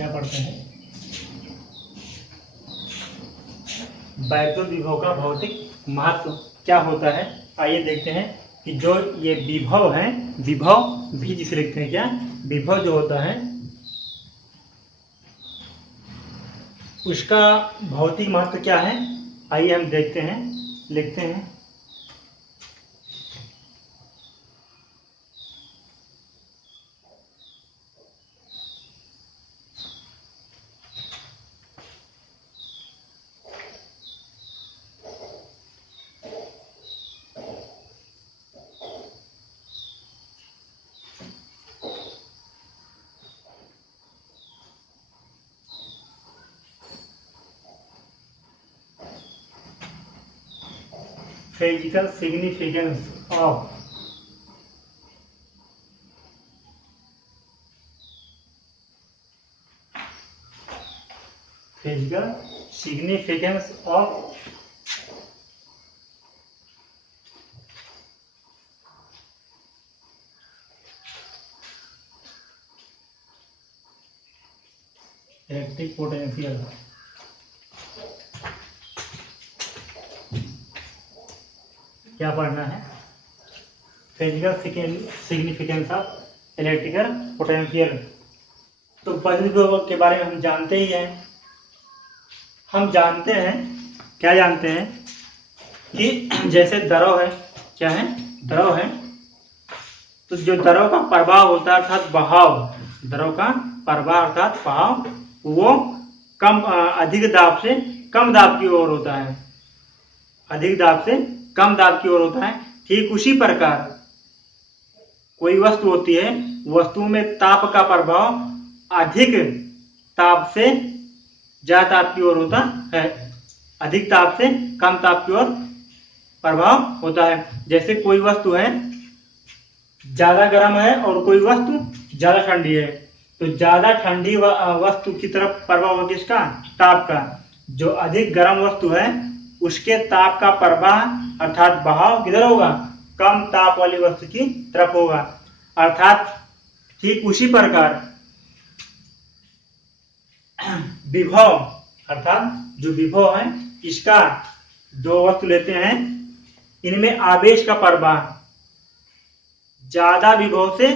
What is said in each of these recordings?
क्या पढ़ते हैं? वैद्युत विभव का भौतिक महत्व क्या होता है? आइए देखते हैं कि जो ये विभव है, विभव भी जिसे लिखते हैं क्या, विभव जो होता है उसका भौतिक महत्व क्या है। आइए हम देखते हैं, लिखते हैं। Physical significance of physical significance of electric potential. क्या पढ़ना है? Physical significance of electrical potential. तो वैद्युत विभव के बारे में हम जानते ही हैं। हम जानते हैं, क्या जानते हैं कि जैसे द्रव है, क्या है, द्रव है, तो जो द्रव का प्रवाह होता है अर्थात बहाव, द्रव का प्रवाह अर्थात बहाव, वो अधिक दाब से कम दाब की ओर होता है, अधिक दाब से कम दाब की ओर होता है। ठीक उसी प्रकार कोई वस्तु होती है, वस्तु में ताप का प्रभाव अधिक ताप से ज्यादा ताप की ओर होता है, अधिक ताप से कम ताप की ओर प्रभाव होता है। जैसे कोई वस्तु है ज्यादा गर्म है और कोई वस्तु ज्यादा ठंडी है, तो ज्यादा ठंडी वस्तु की तरफ प्रभाव होगा किसका, ताप का। जो अधिक गर्म वस्तु है उसके ताप का प्रवाह अर्थात बहाव किधर होगा, कम ताप वाली वस्तु की तरफ होगा। अर्थात ठीक उसी प्रकार विभव अर्थात जो विभव है, इसका दो वस्तु लेते हैं, इनमें आवेश का प्रवाह ज्यादा विभव से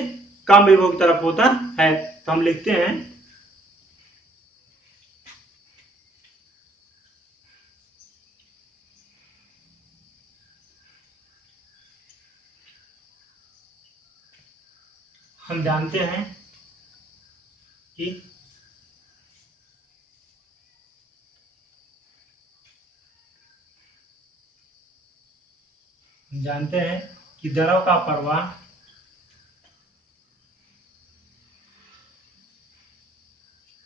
कम विभव की तरफ होता है। तो हम लिखते हैं हम जानते हैं कि द्रव का प्रवाह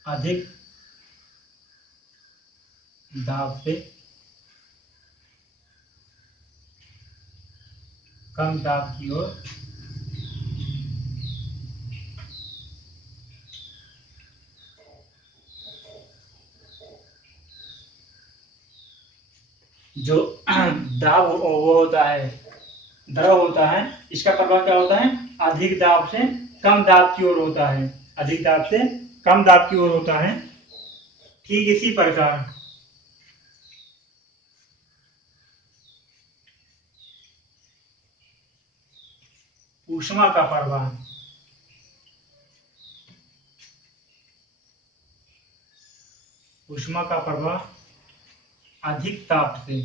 अधिक दाब से कम दाब की ओर जो दाब वो होता है, द्रव होता है, इसका प्रभाव क्या होता है, अधिक दाब से कम दाब की ओर होता है, अधिक दाब से कम दाब की ओर होता है। ठीक इसी प्रकार ऊष्मा का प्रवाह अधिक ताप से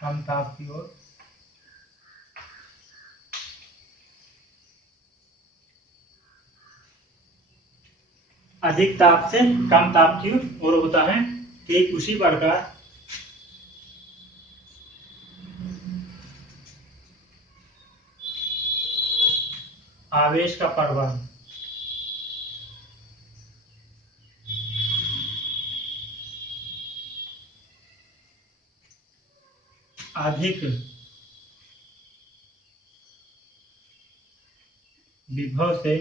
कम ताप की ओर अधिक ताप से कम ताप की ओर होता है। ठीक उसी प्रकार आवेश का प्रवाह अधिक विभव से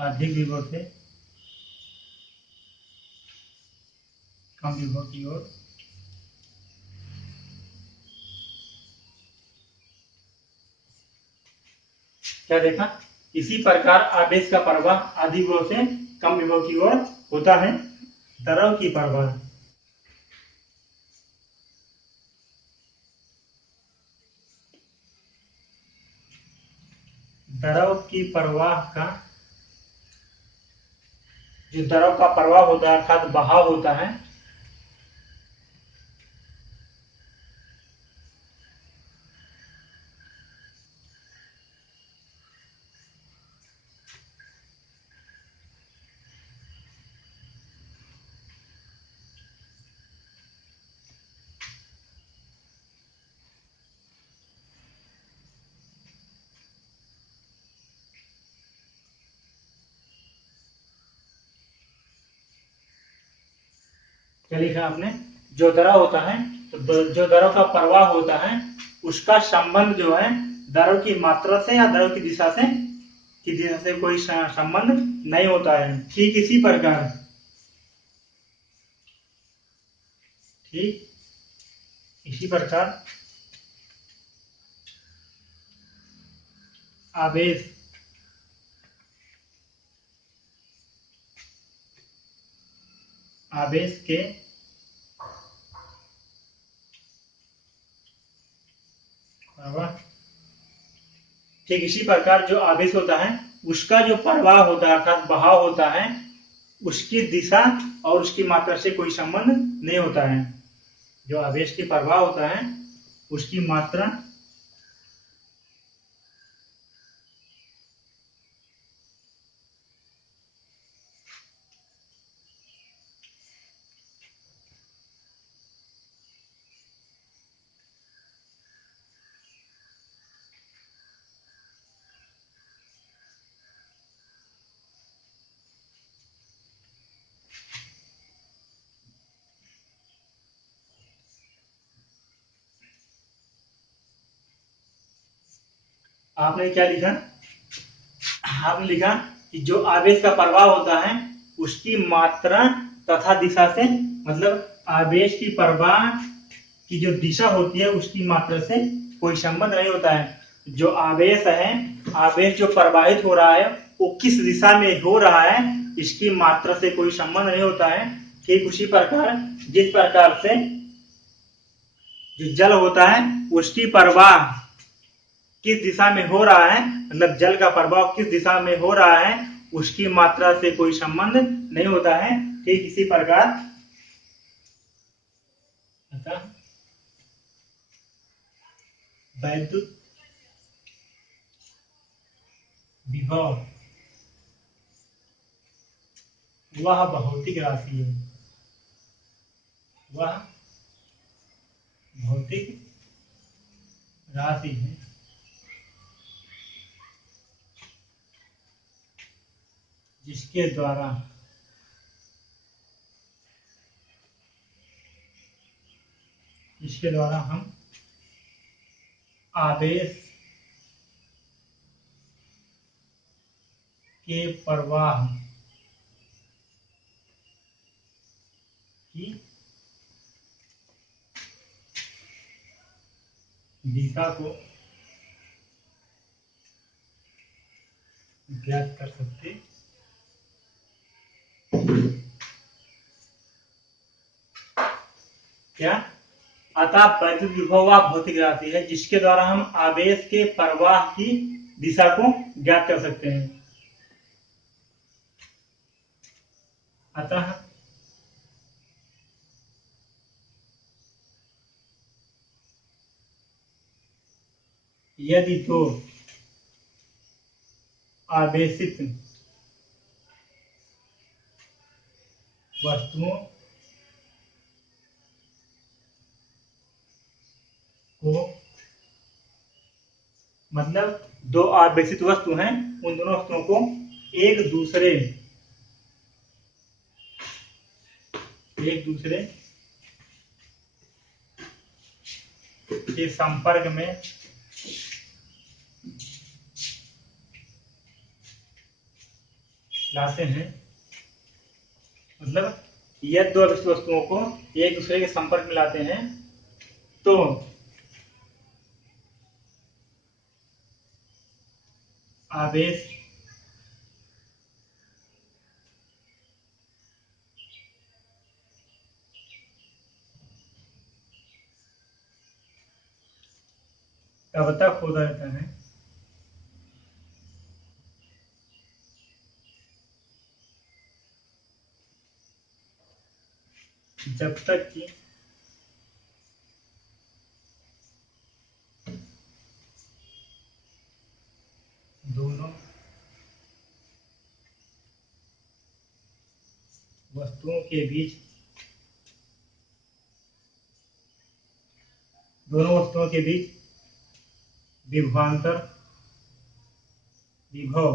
अधिक विभव से कम विभव की ओर क्या देखा? इसी प्रकार आवेश का प्रवाह अधिक विभव से कम विभव की ओर होता है। द्रव की प्रवाह, द्रव की प्रवाह का जो द्रव का प्रवाह होता है अर्थात बहाव होता है, क्या लिखा आपने? जो द्रव होता है, तो जो द्रव का प्रवाह होता है उसका संबंध जो है द्रव की मात्रा से या द्रव की दिशा से कोई संबंध नहीं होता है। ठीक इसी प्रकार, ठीक इसी प्रकार आवेश आवेश के प्रवाह, ठीक इसी प्रकार जो आवेश होता है उसका जो प्रवाह होता है अर्थात बहाव होता है, उसकी दिशा और उसकी मात्रा से कोई संबंध नहीं होता है। जो आवेश की प्रवाह होता है उसकी मात्रा आपने क्या लिखा? आपने लिखा कि जो आवेश का प्रवाह होता है उसकी मात्रा तथा दिशा से, मतलब आवेश की प्रवाह की जो दिशा होती है उसकी मात्रा से कोई संबंध नहीं होता है। जो आवेश है, आवेश जो प्रवाहित हो रहा है वो किस दिशा में हो रहा है इसकी मात्रा से कोई संबंध नहीं होता है। ठीक उसी प्रकार जिस प्रकार से जो जल होता है उसकी प्रवाह किस दिशा में हो रहा है, मतलब जल का प्रवाह किस दिशा में हो रहा है उसकी मात्रा से कोई संबंध नहीं होता है। ठीक इसी प्रकार वैद्युत विभव वह भौतिक राशि है, वह भौतिक राशि है जिसके द्वारा हम आवेश के प्रवाह की दिशा को ज्ञात कर सकते। क्या? अतः वैद्युत विभव वह भौतिक राशि है जिसके द्वारा हम आवेश के प्रवाह की दिशा को ज्ञात कर सकते हैं। अतः यदि तो आवेशित वस्तुओं को, मतलब दो आवेशित वस्तु हैं, उन दोनों वस्तुओं को एक दूसरे के संपर्क में लाते हैं, मतलब यदि दो अभिष्ट वस्तुओं को एक दूसरे के संपर्क में लाते हैं तो आवेश तब तक होता रहता है जब तक कि दोनों वस्तुओं के बीच विभवांतर विभव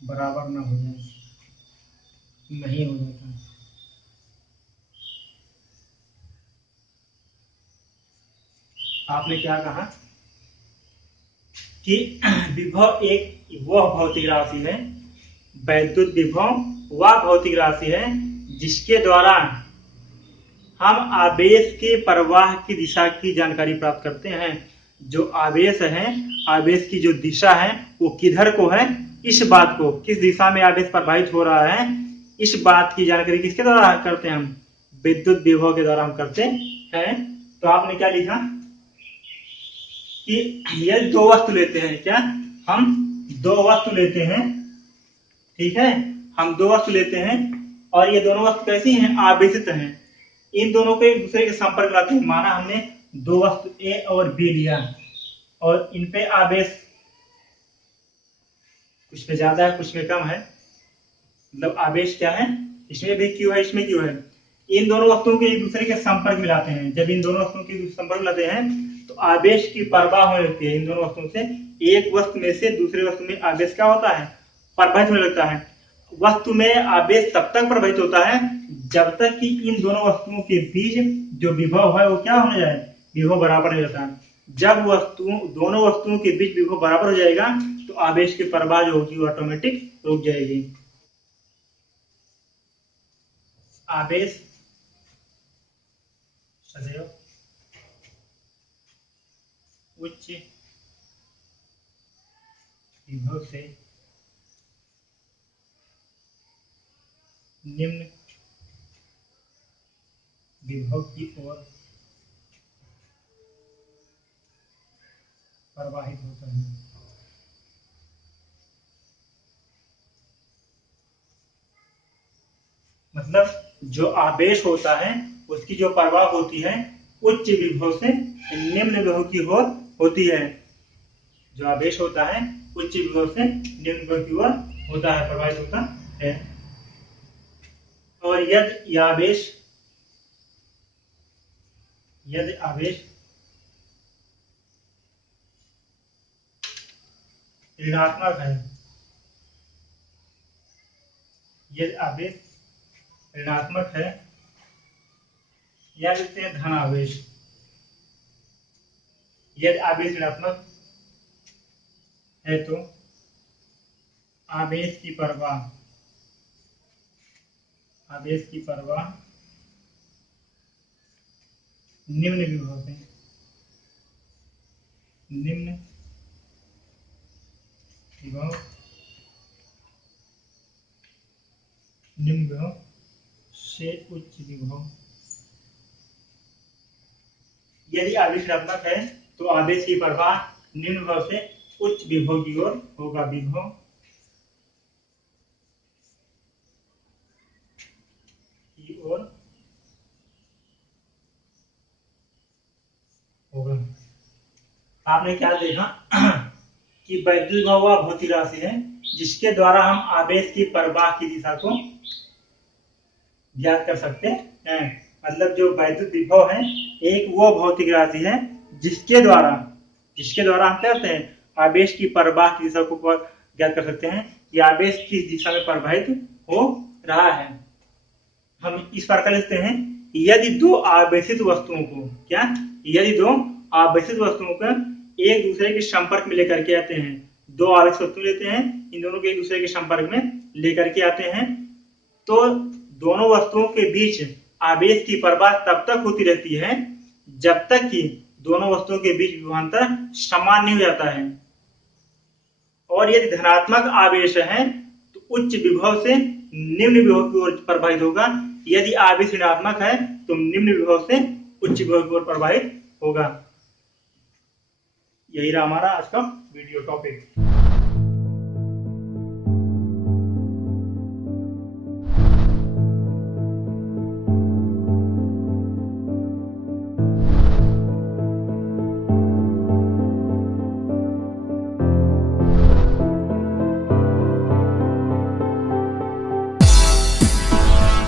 बराबर न हो जाए, नहीं हो जाता। आपने क्या कहा कि विभव एक वह भौतिक राशि है, वैद्युत विभव वह भौतिक राशि है जिसके द्वारा हम आवेश के प्रवाह की दिशा की जानकारी प्राप्त करते हैं। जो आवेश है, आवेश की जो दिशा है वो किधर को है, इस बात को, किस दिशा में आवेश प्रवाहित हो रहा है, इस बात की जानकारी किसके द्वारा करते हैं हम, विद्युत विभव के द्वारा हम करते हैं। तो आपने क्या लिखा कि यदि दो वस्तु लेते हैं, क्या हम दो वस्तु लेते हैं, ठीक है, हम दो वस्तु लेते हैं और ये दोनों वस्तु कैसी हैं, आवेशित हैं। इन दोनों को एक दूसरे के संपर्क लाते हैं। माना हमने दो वस्तु ए और बी लिया और इन पे आवेश कुछ में ज्यादा है कुछ में कम है, मतलब आवेश क्या है, इसमें भी क्यू है इसमें क्यू है। इन दोनों वस्तुओं के एक दूसरे के संपर्क में लाते हैं। जब इन दोनों वस्तुओं के संपर्क में लाते हैं तो आवेश की प्रवाह होने लगती है। इन दोनों वस्तुओं से एक वस्तु में से दूसरे वस्तु में आवेश क्या होता है, प्रवाहित होने लगता है। वस्तु में आवेश तब तक प्रवाहित होता है जब तक कि इन दोनों वस्तुओं के बीच जो विभव है वो क्या होने जाए, विभव बराबर नहीं रहता। जब दोनों वस्तुओं के बीच विभव बराबर हो जाएगा तो आवेश की प्रवाह जो होगी वो ऑटोमेटिक रुक जाएगी। आवेश सदैव उच्च विभव से निम्न विभव की ओर प्रवाहित होता है। मतलब जो आवेश होता है उसकी जो प्रवाह होती है उच्च विभव से निम्न विभव की ओर होती है। जो आवेश होता है उच्च विभव से निम्न विभव की ओर होता है, प्रवाहित होता है। और यदि आवेश ऋणात्मक है, यदि आवेश ऋणात्मक है या लिखते हैं धन आवेश, यदि आवेश ऋणात्मक है तो आवेश की प्रवाह निम्न विभव से उच्च विभव। यदि आवेश ऋणात्मक है तो आवेश की प्रवाह निम्न विभव से उच्च विभव की ओर होगा, विभव की ओर होगा। आपने क्या देखा कि वैद्युत विभव वह भौतिक राशि है जिसके द्वारा हम आवेश की प्रवाह की दिशा को ज्ञात कर सकते हैं। मतलब जो वैद्युत विभव है एक वो भौतिक राशि है जिसके द्वारा हम क्या करते हैं, आवेश की प्रवाह की दिशा को ज्ञात कर सकते हैं कि आवेश किस दिशा में प्रवाहित हो रहा है। हम इस प्रकार लिखते हैं, यदि दो आवेशित वस्तुओं को एक दूसरे के संपर्क में लेकर के आते हैं, दो आवेश वस्तु लेते हैं, इन दोनों को एक दूसरे के संपर्क में लेकर के आते हैं, तो दोनों वस्तुओं के बीच आवेश की प्रवाह तब तक होती रहती है जब तक कि दोनों वस्तुओं के बीच विभवांतर समान नहीं हो जाता है। और यदि धनात्मक आवेश है तो उच्च विभव से निम्न विभव की ओर प्रवाहित होगा, यदि आवेश ऋणात्मक है तो निम्न विभव से उच्च विभव की ओर प्रवाहित होगा। यही रहा हमारा आज का वीडियो टॉपिक।